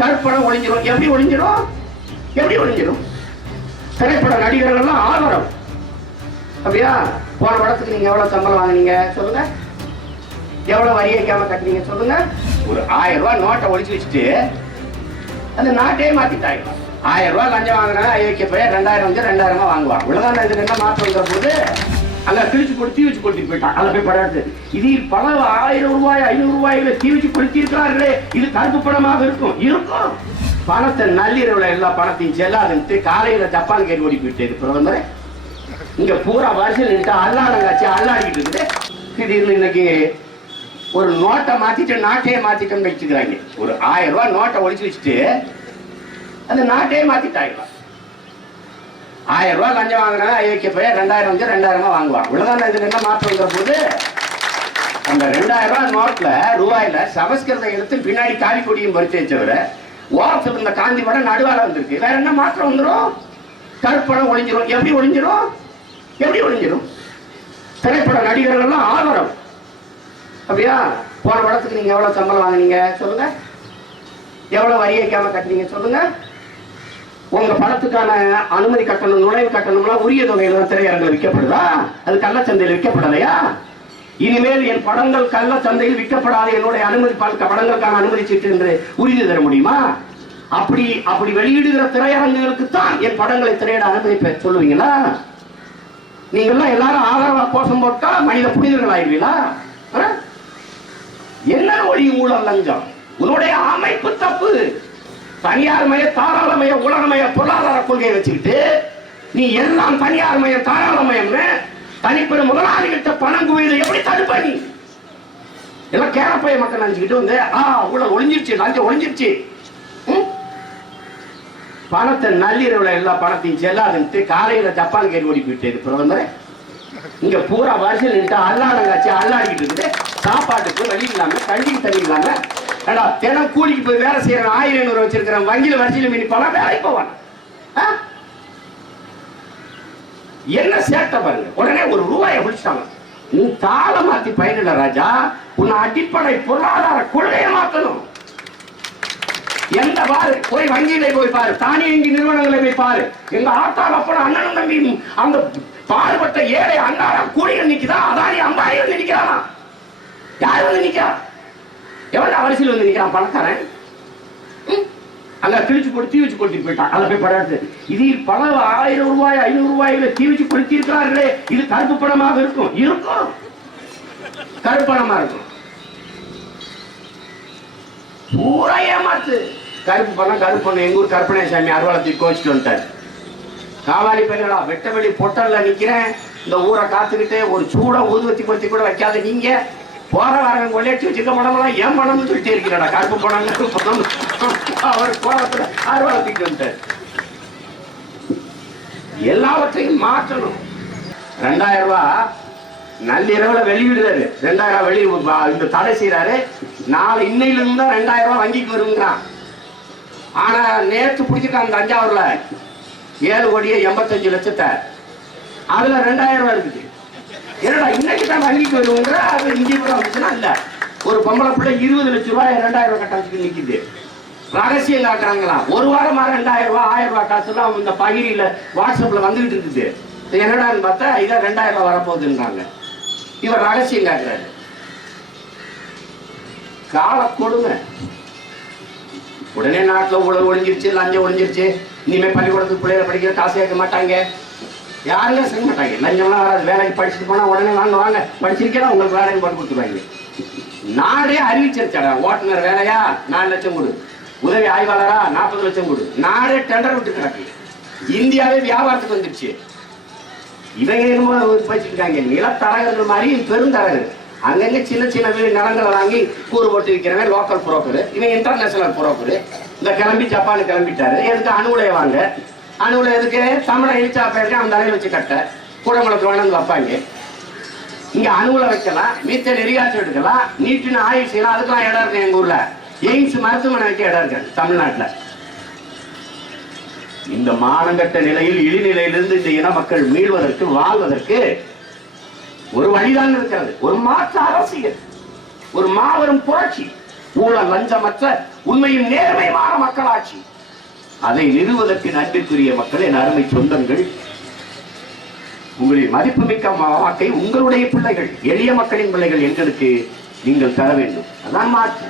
கற்பனை ஒளிஞ்சிடும். எப்படி ஒளிஞ்சிடும்? எப்படி ஒளிஞ்சிடும்? திரைப்பட நடிகர்கள்லாம் ஆதரவு. அப்படியா? போன படத்துக்கு நீங்க எவ்வளவு சம்பளம் வாங்கினீங்க சொல்லுங்க, எவ்வளவு வரி வைக்காம கட்டினீங்க சொல்லுங்க. ஒரு 1000 ரூபாய் நோட்டை ஒழிச்சு வச்சுட்டு அந்த நாட்டையே மாத்திட்டாங்க. 1000 ரூபாய் லஞ்சம் வாங்கினா ஐக்கிய போய் 2000 வந்து 2000 வாங்குவான். இவ்வளவுதான். இதுல என்ன மாற்றங்கிற போது அங்க கிழிச்சு போட்டு தீ வச்சு கொளுத்திட்டு போயிட்டான். அதை போய் படாது. இது பல 1000 ரூபாய் 500 ரூபாயில தீ வச்சு கொளுத்தி இருக்கிறார்களே, இது கருப்பு பணமாக இருக்கும். இருக்கும். பணத்தை நள்ளிரவுல எல்லா பணத்தையும் செல்லாதுன்ட்டு காலையில ஜப்பான் கேட்டு ஓடி போயிட்டு பிரதமர் இங்க பூரா வருஷம் நின்று அல்லாடங்காச்சு அல்லாடிக்கிட்டு இருக்குது. திடீர்னு இன்னைக்கு ஒரு நோட்டை மாத்திட்டு நாட்டையே மாத்திட்டோம்னு வச்சுக்கிறாங்க. ஒரு 1000 ரூபாய் நோட்டை ஒழிச்சு வச்சுட்டு அந்த நாட்டையே மாத்திட்டாங்க. 1000 ரூபாய் லஞ்சம் வாங்கினா ஐக்கிய போய் 2000 வந்து 2000 வாங்குவான். இவ்வளவுதான். இதுல என்ன மாற்றங்கிற போது அந்த 2000 ரூபாய் நோட்ல ரூபாயில சமஸ்கிருதம் எடுத்து பின்னாடி காவி கொடியும் பறிச்சு வச்சவர ஓரத்தில் இருந்த காந்தி படம் நடுவால வந்திருக்கு. வேற என்ன மாற்றம் வந்துடும்? கற்பனை ஒளிஞ்சிடும். எப்படி ஒளிஞ்சிடும்? எப்படி ஒளிஞ்சிடும்? திரைப்பட நடிகர்கள்லாம் ஆதரவு. அப்படியா? போன படத்துக்கு நீங்க எவ்வளவு சம்பளம் வாங்கினீங்க சொல்லுங்க, எவ்வளவு வரி வைக்காம கட்டினீங்க சொல்லுங்க. உங்க படத்துக்கான அனுமதி கட்டணம், நுழைவு கட்டணம்லாம் உரிய தொகையில தான் திரையரங்கில் விற்கப்படுதா? அது கள்ளச்சந்தையில் விற்கப்படலையா? இனிமேல் என் படங்கள் கள்ள சந்தையில் விற்கப்படாத என்னுடைய அனுமதி படங்களுக்கான அனுமதி சீட்டு என்று உறுதி தர முடியுமா? அப்படி வெளியிடுகிற திரையரங்குகளுக்கு தான் என் படங்களை திரையிட அனுமதி சொல்லுவீங்களா? நீங்கெல்லாம் எல்லாரும் ஆதரவா கோஷம் போட்டா மனித புனிதர்கள் ஆயிடுவீங்களா? என்ன ஒளி ஊழல் லஞ்சம்? உன்னுடைய அமைப்பு தப்பு. தனியார்மய தாராளமய உலகமய பொருளாதார கொள்கையை வச்சுக்கிட்டு நீ எல்லாம் தனியார்மய தாராளமயம்னு தனிப்பெரும் முதலாளிகிட்ட பணம் குவியதை எப்படி தடுப்ப? நீ எல்லாம் கேரப்பைய மக்கள் நினைச்சுக்கிட்டு வந்து ஊழல் ஒளிஞ்சிருச்சு, லஞ்சம் ஒளிஞ்சிருச்சு. பணத்தை நள்ளிரவுல எல்லா பணத்தையும் செல்லாதுன்ட்டு காலையில ஜப்பான் கேட்டு ஓடி போயிட்டு பிரதமர் இங்க பூரா வருஷம் நின்று அல்லாடங்காச்சு அல்லாடிக்கிட்டு இருக்குது. சாப்பாட்டுக்கு வழி இல்லாம, கல்வி தண்ணி இல்லாம, தினம் கூலிக்கு போய் வேலை செய்யறேன், 1500 வச்சிருக்கிறேன், வங்கியில வரிசையில மீறி பல வேலைக்கு போவான். என்ன சேட்டை பாருங்க. உடனே ஒரு ரூபாயை பிடிச்சிட்டாங்க. நீ தாள மாத்தி பயனில்ல ராஜா, உன்னை அடிப்படை பொருளாதார கொள்கையை மாத்தணும். எந்த பாரு போய் வங்கியில போய் பாரு, தானியங்கி நிறுவனங்களை போய் பாரு. எங்க ஆத்தாள் அப்பட அண்ணனும் தம்பி அந்த பாடுபட்ட ஏழை அண்ணாரா கூலிகள் நிக்குதா? அதானி அம்பானி வந்து நிக்கிறானா? யார் வந்து நிக்கிறா? எவ்வளவு வரிசையில் வந்து நிக்கிறான் பணக்காரன். அங்க கிழிச்சு போட்டு தீ வச்சு கொளுத்திட்டு போயிட்டான். அதை போய் படாது. இது பல 1000 ரூபாய் 500 ரூபாயில தீ வச்சு கொளுத்தி இருக்கிறார்களே, இது கருப்பு பணமாக இருக்கும். இருக்கும். கருப்பணமா இருக்கும். பூரா ஏமாத்து. கருப்பு பணம் கருப்பு பணம். எங்க ஊர் கற்பனை சாமி அறுவாலத்துக்கு கோச்சிட்டு வந்துட்டாரு. காவாலி பையனா வெட்ட வெளி பொட்டல்ல நிக்கிறேன், இந்த ஊரை காத்துக்கிட்டு ஒரு சூட ஊதுவத்தி கொளுத்தி கூட வைக்காத நீங்க போற வரவங்க கொள்ளையடிச்சு வச்சிருக்க பணம்லாம் ஏன் பணம்னு சொல்லிட்டே இருக்கிறாடா. கருப்பு பணம் அவர் கோலத்துல அறுவாலத்துக்கு வந்துட்டார். எல்லாவற்றையும் மாற்றணும். 2000 ரூபாய் நள்ளிரவுல வெளியிடுறாரு. 2000 வெளி இந்த தடை செய்யறாரு. நாளை இன்னையில இருந்து தான் 2000 ரூபாய் வங்கிக்கு வருங்கிறான். ஆனா நேற்று பிடிச்சிருக்காங்க தஞ்சாவூர்ல 7,85,00,000. அதுல 2000 ரூபாய் இருக்குது. என்னடா இன்னைக்கு தான் வங்கிக்கு வருவோங்கிற அது இங்கே வந்துச்சுன்னா இல்ல. ஒரு பொம்பளை பிள்ளை 20 லட்சம் ரூபாய் 2000 ரூபாய் கட்டாச்சுக்கு நிக்குது. ரகசியம் காட்டுறாங்களா? ஒரு வாரமா 2000 ரூபாய் 1000 ரூபாய் காசுலாம் இந்த பகிரில வாட்ஸ்அப்ல வந்துகிட்டு இருக்குது. என்னடான்னு பார்த்தா இதான் 2000 ரூபாய் வரப்போகுதுன்றாங்க. இவர் ரகசியம் காட்டுறாரு. கால கொடுமை. உடனே நாட்டில் ஊழல் ஒழிஞ்சிருச்சு, லஞ்சம் ஒழிஞ்சிருச்சு. இனிமே பள்ளிக்கூடத்துக்கு பிள்ளைகளை படிக்கிற காசு கேட்க மாட்டாங்க, யாருமே செய்ய மாட்டாங்க. லஞ்சம்லாம் வராது. வேலைக்கு படிச்சுட்டு போனா உடனே வாங்க படிச்சிருக்கேன்னா உங்களுக்கு வேலைக்கு போட்டு கொடுத்துருவாங்க. நாடே அறிவிச்சிருச்சாடா, ஓட்டுநர் வேலையா 4 லட்சம் கொடு, உதவி ஆய்வாளரா 40 லட்சம் கொடு. நாடே டெண்டர் விட்டு கிடக்கு. இந்தியாவே வியாபாரத்துக்கு வந்துருச்சு. இவங்க என்னமோ வச்சிருக்காங்க நிலத்தரகர்கள் மாதிரி பெருந்தரகர். அங்கங்க சின்ன சின்ன நிலங்களை வாங்கி கூறு போட்டு விற்கிறவன் லோக்கல் புரோக்கரு, இவன் இன்டர்நேஷனல் புரோக்கரு. இந்த கிளம்பி ஜப்பானு கிளம்பிட்டாரு. எதுக்கு அணுகுலையை வாங்க. அணுகுல எதுக்கு? தமிழை இழிச்சா போயிருக்கேன் அந்த அலையை வச்சு கட்ட கூடங்குளத்து வேணும்னு வைப்பாங்க. இங்க அணுகுல வைக்கலாம், மீத்தல் எரிகாட்சி எடுக்கலாம், நீட்டின்னு ஆயுள் செய்யலாம். அதுக்கெல்லாம் இடம் இருக்கு. எங்க ஊர்ல எய்ம்ஸ் மருத்துவமனை வைக்க இடம் இருக்கு தமிழ்நாட்டில். இந்த மானங்கட்ட நிலையில் இழிநிலையிலிருந்து இந்த இன மக்கள் மீள்வதற்கு வாழ்வதற்கு ஒரு வழிதான் இருக்கிறது. ஒரு மாற்று அரசியல், ஒரு மாபெரும் புரட்சி. ஊழல் லஞ்சமற்ற உண்மையும் நேர்மையான மக்களாட்சி. அதை நிறுவுவதற்கு அன்பிற்குரிய மக்கள், என் அருமை சொந்தங்கள், உங்களின் மதிப்புமிக்க வாக்கை உங்களுடைய பிள்ளைகள், எளிய மக்களின் பிள்ளைகள் எங்களுக்கு நீங்கள் தர வேண்டும். அதான் மாற்று.